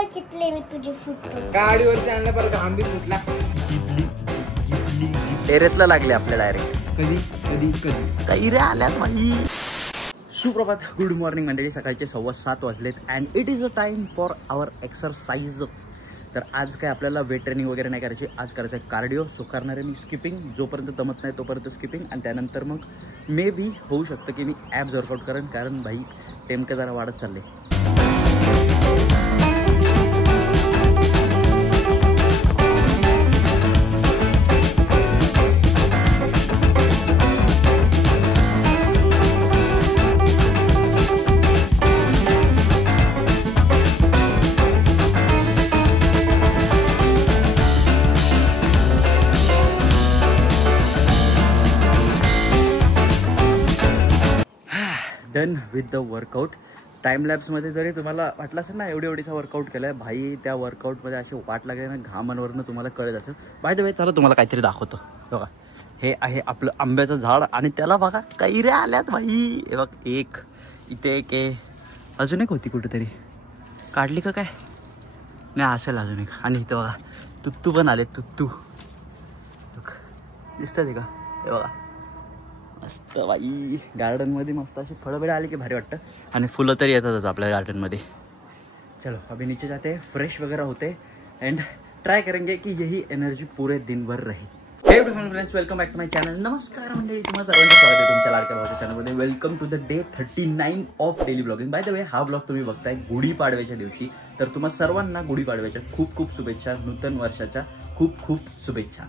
बघितले मी तुझे फोटो गाडीवरती आणलं परत आंबीत फुटला. टेरेसला लागले आपल्या डायरेक्ट. कधी कधी कधी काही रे आल्यात माही. सुप्रभात, गुड मॉर्निंग मंडळी. सकाळचे 7:15 वाजलेत and it is a time for our exercise. तर आज काय आपल्याला वेट ट्रेनिंग वगैरे नाही करायची. आज करायचं आहे कार्डिओ. सो करणार आहे मी स्किपिंग. जोपर्यंत जमत नाही तोपर्यंत स्किपिंग आणि त्यानंतर मग मे बी होऊ शकतं की मी ॲब्स वर्कआउट करेन, कारण भाई टेमके जरा वाढत चालले. Done with the workout. टाइमलॅप्समध्ये जरी तुम्हाला वाटलं असेल ना एवढीचा वर्कआउट केला आहे भाई, त्या वर्कआउटमध्ये अशी वाट लागली ना घामांवरनं तुम्हाला कळत असेल. बाय द वे चला तुम्हाला काहीतरी दाखवतो. बघा, हे आहे आपलं आंब्याचं झाड आणि त्याला बघा कैऱ्या आल्यात भाई. हे बघ, एक इथे एक आहे, अजून एक होती कुठेतरी, काढली का काय नाही, असेल अजून एक. आणि इथं बघा तुत्तू पण आले. तुत्तू दिसतात का? हे बघा मस्त बाई. गार्डनमध्ये मस्त अशी फळं बिळं आली की भारी वाटतं. आणि फुलं तरी येतातच आपल्या गार्डनमध्ये. चलो अभी नीचे जाते, फ्रेश वगैरह होते एंड ट्राय करेंगे कि यही एनर्जी पूरे दिन भर रहे. Hey friends, welcome back to my channel. नमस्कार मंडळी, तुम्हाला सर्वांचं स्वागत आहे तुमच्या लाडक्या भावाच्या चॅनलमध्ये. Welcome to the day 39 of daily blogging. By the way हा ब्लॉग तुम्ही बघताय गुढीपाडव्याच्या दिवशी. तर तुम्हाला सर्वांना गुढीपाडव्याच्या खूप खूप शुभेच्छा. नूतन वर्षाच्या खूप खूप शुभेच्छा.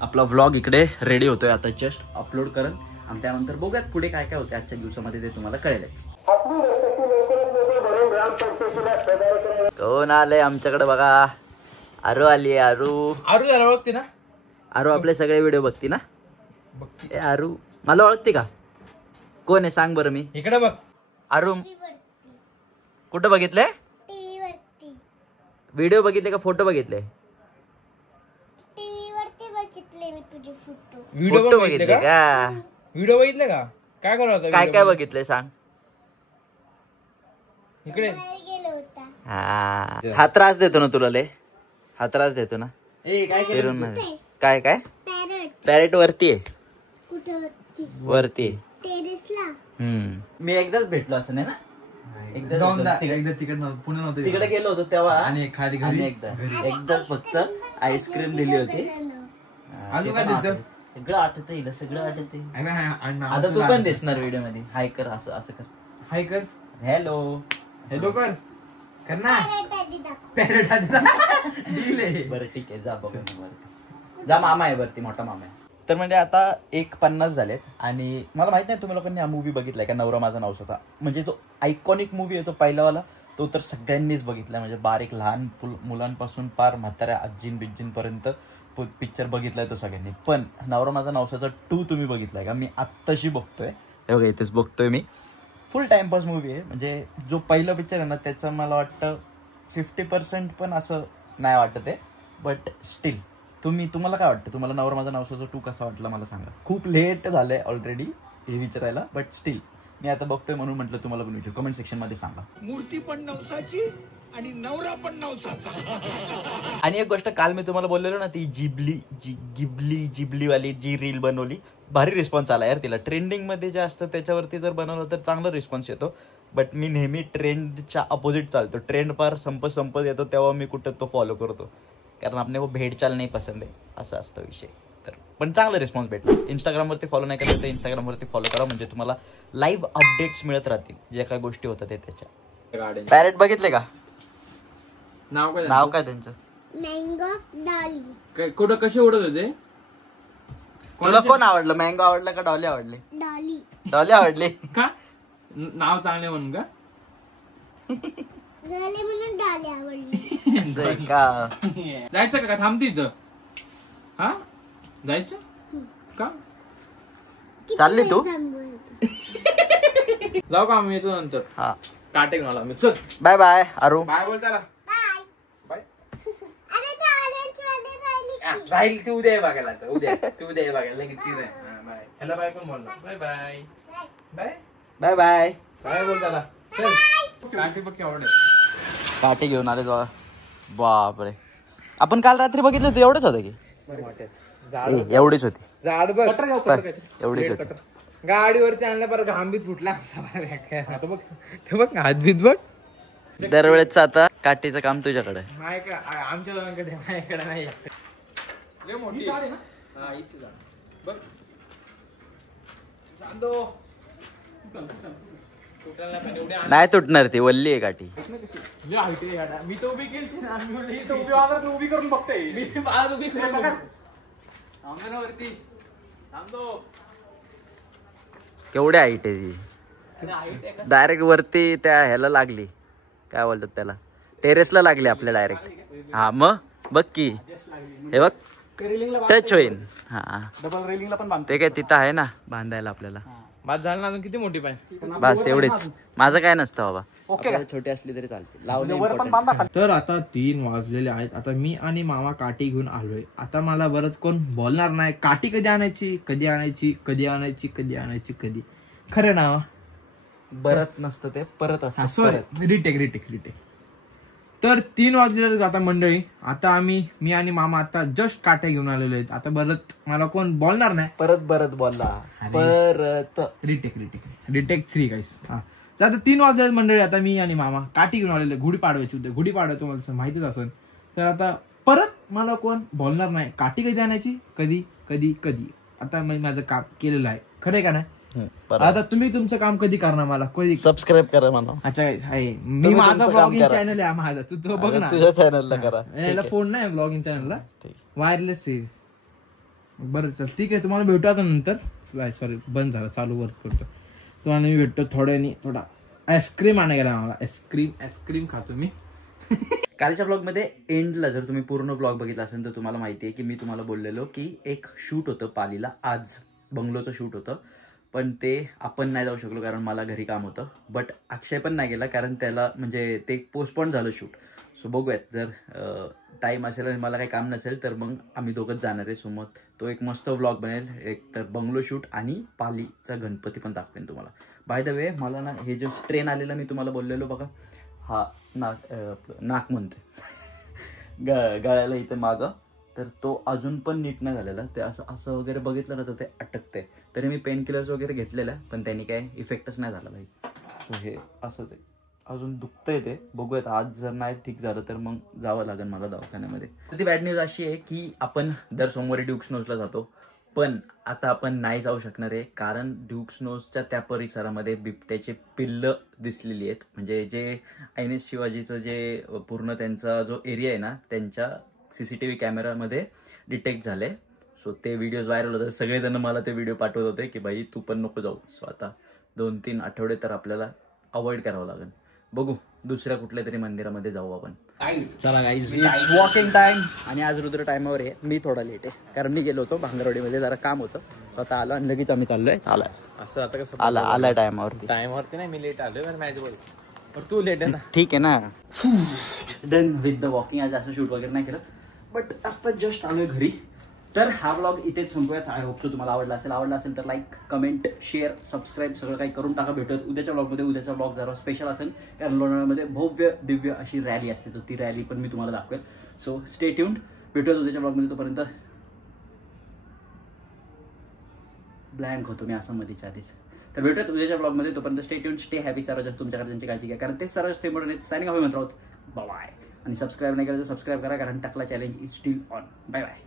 आपला व्लॉग इकडे रेडी होतोय आता, जस्ट अपलोड करेन आणि त्यानंतर बघूयात पुढे काय काय होते आजच्या दिवसामध्ये, ते तुम्हाला कळेलच. कोण आलंय आमच्याकडे बघा? आरू आली. आरू त्याला ओळखते ना? आरू आपले सगळे व्हिडिओ बघती ना? ए आरू, मला ओळखते का? कोण आहे सांग बरं. मी इकडे बघ. आरू कुठं बघितले? टीव्ही वरती. व्हिडिओ बघितले का फोटो बघितले? टीव्ही वरती बघितले मी तुझे फोटो. फोटो बघितले का? व्हिडिओ बघितले का? काय करत होता? काय काय बघितले सांग. इकडे बाहेर गेलो होता. हा त्रास देतो ना तुला? लय हा त्रास देतो ना? काय फिरून नाही. काय काय? पॅरट. पॅरेट वरती आहे. कुठं वरती? वरती. टेरेसला. मी एकदाच भेटलो असं नाही ना? एकदा तिकडे पुणे नव्हतं, तिकडे गेलो होतो तेव्हा. आणि खाली आणि एकदाच फक्त आईस्क्रीम दिली होती. अजून काय दिलं? सगळं आठवत येईल, सगळं आठवत येईल. आता आता तू पण दिसणार व्हिडिओ मध्ये. हाय कर, असं असं कर. हाय कर. हॅलो हॅलो कर ना. पॅरट आधी दाखव. पॅरेट आधी. बरं ठीक आहे, जा बघ. जा, मामा आहे वरती, मोठा मामा आहे. तर म्हणजे आता 1:50 झालेत आणि मला माहित नाही तुम्ही लोकांनी हा मूवी बघितलाय का, नवरा माझा नवसाचा. म्हणजे जो आयकॉनिक मूवी आहे तो पहिलावाला, तो तर सगळ्यांनीच बघितलाय. म्हणजे बारीक लहान मुलांपासून पार म्हाताऱ्या आजीन बिज्जींपर्यंत पिक्चर बघितलाय तो सगळ्यांनी. पण नवरा माझा नवसाचा 2 तुम्ही बघितलाय का? मी आत्ताशी बघतोय. हे बघा इथेच बघतोय मी. फुल टाइमपास मूवी आहे. म्हणजे जो पहिला पिक्चर आहे ना त्याचं मला वाटतं 50% पण असं नाही वाटत आहे. बट स्टील तुम्हाला काय वाटतं? तुम्हाला नवरा माझा नवसाचा 2 कसा वाटला मला सांगा. खूप लेट झालंय ऑलरेडी हे विचारायला, बट स्टील मी आता बघतोय म्हणून म्हटलं तुम्हाला पण विचारू. कमेंट सेक्शन मध्ये सांगा. मूर्ती पण नवसाची आणि नवरा पण नवसाचा. आणि एक गोष्ट काल मी तुम्हाला बोललेलो ना, ती जिबली वाली जी रील बनवली, भारी रिस्पॉन्स आला यार तिला. ट्रेंडिंग मध्ये जे असतं त्याच्यावरती जर बनवलं तर चांगला रिस्पॉन्स येतो. बट मी नेहमी ट्रेंडच्या अपोजिट चालतो. ट्रेंड पार संपत येतो तेव्हा मी कुठं तो फॉलो करतो, कारण आपने वो भेडचाल नाही पसंद आहे, असं असतं विषय. तर पण चांगला रिस्पॉन्स भेटला. इंस्टाग्रामवरती फॉलो नाही करत तर इंस्टाग्रामवरती फॉलो करा, म्हणजे तुम्हाला लाईव्ह अपडेट्स मिळत राहतील जे काही गोष्टी होतात ते त्याच्या. पॅरेट बघितले का? नाव काय त्यांचं? Mango Dolly. कुठं कसे उडत होते? तुला कोण आवडलं? मँगो आवडला का डॉली आवडली? डॉली. डॉली आवडली का? नाव चांगले म्हणून का? झाले म्हणून डॉली आवडली. का? जायचं का? थांबती इथं? हा जायचं का? चालली तू? जाऊ का? आम्ही येतो नंतर. हा काटे घेऊन आला मी. चल बाय बाय. आरू बाय बोल त्याला. बाय. अरे ते ऑरेंज वाली राहिली. राहील ती उद्या बघायला. तू उद्या बघायला किती नाही. बाय. हॅलो बाय पण बोलला. Bye bye. Bye bye bye. Bye बोल त्याला. चल काटे बघ केवढे काटे घेऊन आले बघा. बापरे, आपण काल रात्री बघितलं ते एवढंच होतं की एवढीच होती झाड बघ एवढीच होती. गाडीवरती आणलं पर घांबीत फुटला बघ हातबीत बघ. दरवेळेच आता काठीचं काम तुझ्याकडे आहे. माय का आमच्या दोघांकडे माझ्याकडे नाही. मोठी झाड आहे ना. हा इथे झाड बघ. नाही तुटणार ती, वल्ली आहे काठी. मी तर उभी केली उभी करून बघते मी उभी अंगणावरती केवढी हाईट आहे ती, डायरेक्ट वरती त्या ह्याला लागली, काय बोलतात त्याला, टेरेसला लागली आपल्या डायरेक्ट. हा मग बघ की, हे बघ टच होईल. हा डबल रेलिंगला पण ते काय तिथं आहे ना बांधायला आपल्याला. बात झालं ना, अजून किती मोठी पाहिजे. बस एवढीच, माझं काय नसतं बाबा. आपल्याला छोटी असली तरी चालते, लावले. तर आता 3 वाजलेले आहेत. आता मी आणि मामा काठी घेऊन आलोय. आता मला बरंच कोण बोलणार नाही, काठी कधी आणायची कधी आणायची कधी आणायची कधी आणायची कधी. खरं ना बरत नसतं ते, परत असतं. Sorry, retake. तर 3 वाजले आता मंडळी. आता मी आणि मामा आता जस्ट काठ्या घेऊन आलेलो आहेत. आता बरत मला कोण बोलणार नाही. परत बोलला, परत रिटेक 3 गाईस. हा तर आता 3 वाजले मंडळी. आता मी आणि मामा काठी घेऊन आलेले, गुढीपाडव्याची उद्या. गुढीपाडवा तुम्हाला माहितीच असेल. तर आता परत मला कोण बोलणार नाही, काठी कधी आणायची कधी कधी कधी. आता मी माझं काम केलेलं आहे, खरंय का नाही. आता तुम्ही तुमचं काम कधी करणार, मला कधी सबस्क्राईब करा म्हणा. अच्छा आहे, मी माझा ब्लॉगिंग चॅनल आहे माझा, तू बघ ना तुझ्या चॅनलला करा. याला फोन नाही ब्लॉगिंग चॅनलला, वायरलेस आहे. बरं चल ठीक आहे, तुम्हाला भेटू आता नंतर. सॉरी बंद झालं, चालू वर्क करतो. तुम्हाला मी भेटतो थोड्यानी. थोडा आईस्क्रीम आणा गेला मला, आईस्क्रीम खातो मी. कालच्या ब्लॉग मध्ये एंडला जर तुम्ही पूर्ण ब्लॉग बघितला असेल तर तुम्हाला माहिती आहे की मी तुम्हाला बोललेलो की एक शूट होतं पालीला, आज बंगलोचं शूट होतं. पण ते आपण नाही जाऊ शकलो कारण मला घरी काम होतं. बट अक्षय पण नाही गेला कारण त्याला म्हणजे ते पोस्टपोन झालं शूट. सो बघूयात, जर टाईम असेल आणि मला काही काम नसेल तर मग आम्ही दोघंच जाणार आहे. सो मग तो एक मस्त व्लॉग बनेल. एक तर बंगलो शूट आणि पालीचा गणपती पण दाखवेन तुम्हाला. बाय द वे मला ना हे जो ट्रेन आलेला मी तुम्हाला बोललेलो बघा, हा नाक म्हणते गळ्याला इथे मागं, तर तो अजून पण नीट नाही झालेला. ते असं वगैरे बघितलं ना तर ते अटकते. तरी मी पेन किलर्स वगैरे घेतलेल्या पण त्यांनी काय इफेक्टच नाही झाला भाई. सो हे असंच आहे, अजून दुखतंय ते. बघूयात, आज जर नाही ठीक झालं तर मग जावं लागेल मला दवाखान्यामध्ये. तर ती बॅड न्यूज अशी आहे की आपण दर सोमवारी ड्यूक्स नोजला जातो, पण आता आपण नाही जाऊ शकणार आहे कारण ड्यूक्स नोजच्या त्या परिसरामध्ये बिबट्याचे पिल्लं दिसलेली आहेत. म्हणजे जे ऐनेश शिवाजीचं जे पूर्ण त्यांचा जो एरिया आहे ना, त्यांच्या CCTV कॅमेरामध्ये डिटेक्ट झाले. सो ते व्हिडिओज व्हायरल होतात. सगळेजण मला ते व्हिडिओ पाठवत होते की बाई तू पण नको जाऊ. सो आता 2-3 आठवडे तर आपल्याला अवॉइड करावं लागेल. बघू दुसऱ्या कुठल्या तरी मंदिरामध्ये जाऊ आपण. चला गाईज, वॉकिंग टाइम. आणि आज रुद्र टाइमावर आहे, मी थोडा लेट आहे कारण मी गेलो होतो भांगरवाडीमध्ये, जरा काम होतं. आता आलो आणि लगेच आम्ही चाललोय. असं आता कसं आला टायमावरती नाही, मी लेट आलोय मॅच बोल. तू लेट आहे ना, ठीक आहे ना. देन विथ द वॉकिंग आज असं शूट वगैरे नाही केलं, बट आता जस्ट आलोय घरी. तर हा व्लॉग इथेच संपूयात. आय होप सो तुम्हाला आवडला असेल तर लाईक, कमेंट, शेअर, सबस्क्राईब सगळं काही करून टाका. भेटूयात उद्याच्या ब्लॉगमध्ये. उद्याचा ब्लॉग जरा स्पेशल असेल कारण लोणावळ्यामध्ये भव्य दिव्य अशी रॅली असते, तर ती रॅली पण मी तुम्हाला दाखवेल. So stay tuned. भेटूयात उद्याच्या ब्लॉगमध्ये. तोपर्यंत ब्लँक होतो मी असं मध्येच्या आधीच. तर भेटूयात उद्याच्या ब्लॉगमध्ये. तोपर्यंत स्टे ट्यून्ड, स्टे हॅपी. सर्वात तुमच्याकडे त्यांची काळजी घ्या कारण तेच सर्वात इम्पॉर्टंट. सायनिंग ऑफ म्हणत आहोत. बाय. आणि सबस्क्राईब नाही केलं तर सबस्क्राईब करा कारण टाकला challenge is still on. Bye bye.